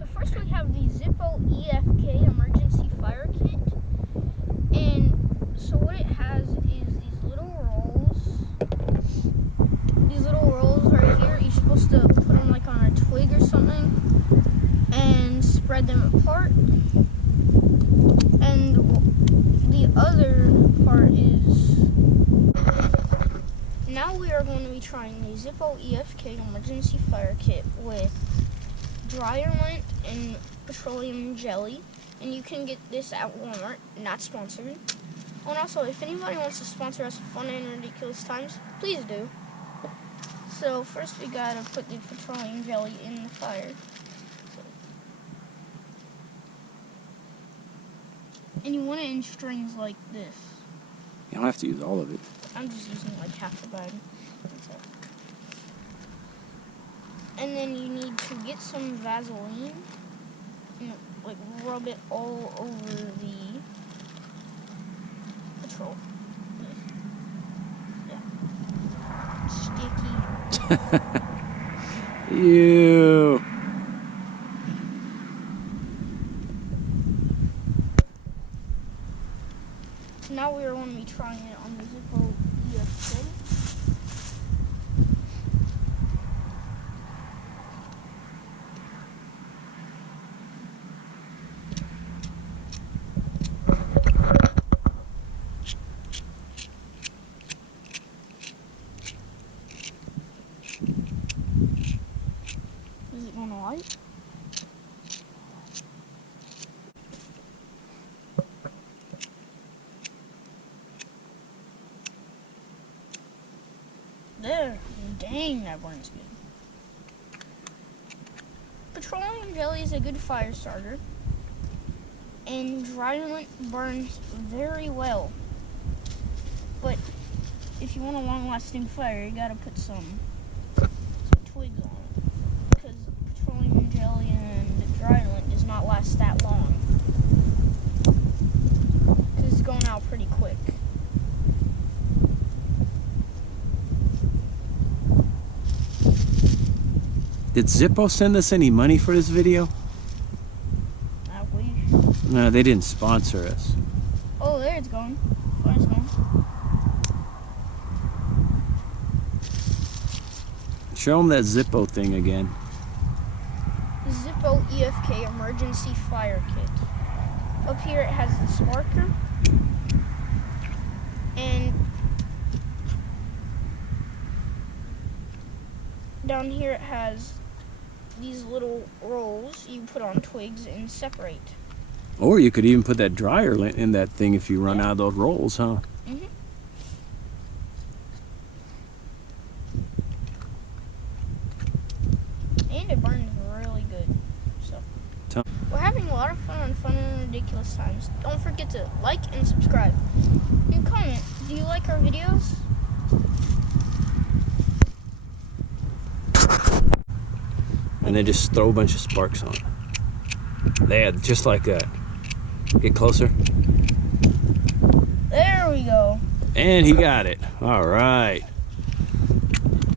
So first we have the Zippo EFK emergency fire kit, and so what it has is these little rolls right here. You're supposed to put them like on a twig or something and spread them apart, and the other part is, now we are going to be trying the Zippo EFK emergency fire kit with dryer lint and petroleum jelly, and you can get this at Walmart, not sponsored. Oh, and also, if anybody wants to sponsor us Fun and Ridiculous Times, please do. So first we gotta put the petroleum jelly in the fire. And you want it in strings like this. You don't have to use all of it. I'm just using like half the bag. That's all. And then you need to get some Vaseline and like rub it all over the petrol. Yeah. Sticky. Ew. Now we are going to be trying it on the Zippo EFK. Is it going to light? There. Dang, that burns good. Petroleum jelly is a good fire starter, and dryer lint burns very well. But if you want a long-lasting fire, you gotta put some twigs on it, because petroleum jelly and dryer lint does not last that long, because it's going out pretty quick. Did Zippo send us any money for this video? I wish. No, they didn't sponsor us. Oh, there it's going. Fire's going. Show them that Zippo thing again. The Zippo EFK emergency fire kit. Up here it has the sparker, and down here it has these little rolls you put on twigs and separate. Or you could even put that dryer lint in that thing if you run out of those rolls, huh? Mm-hmm. And it burns really good. So we're having a lot of fun on Fun and Ridiculous Times. Don't forget to like and subscribe. And comment, do you like our videos? And then just throw a bunch of sparks on it. There, just like that. Get closer. There we go. And he got it. All right.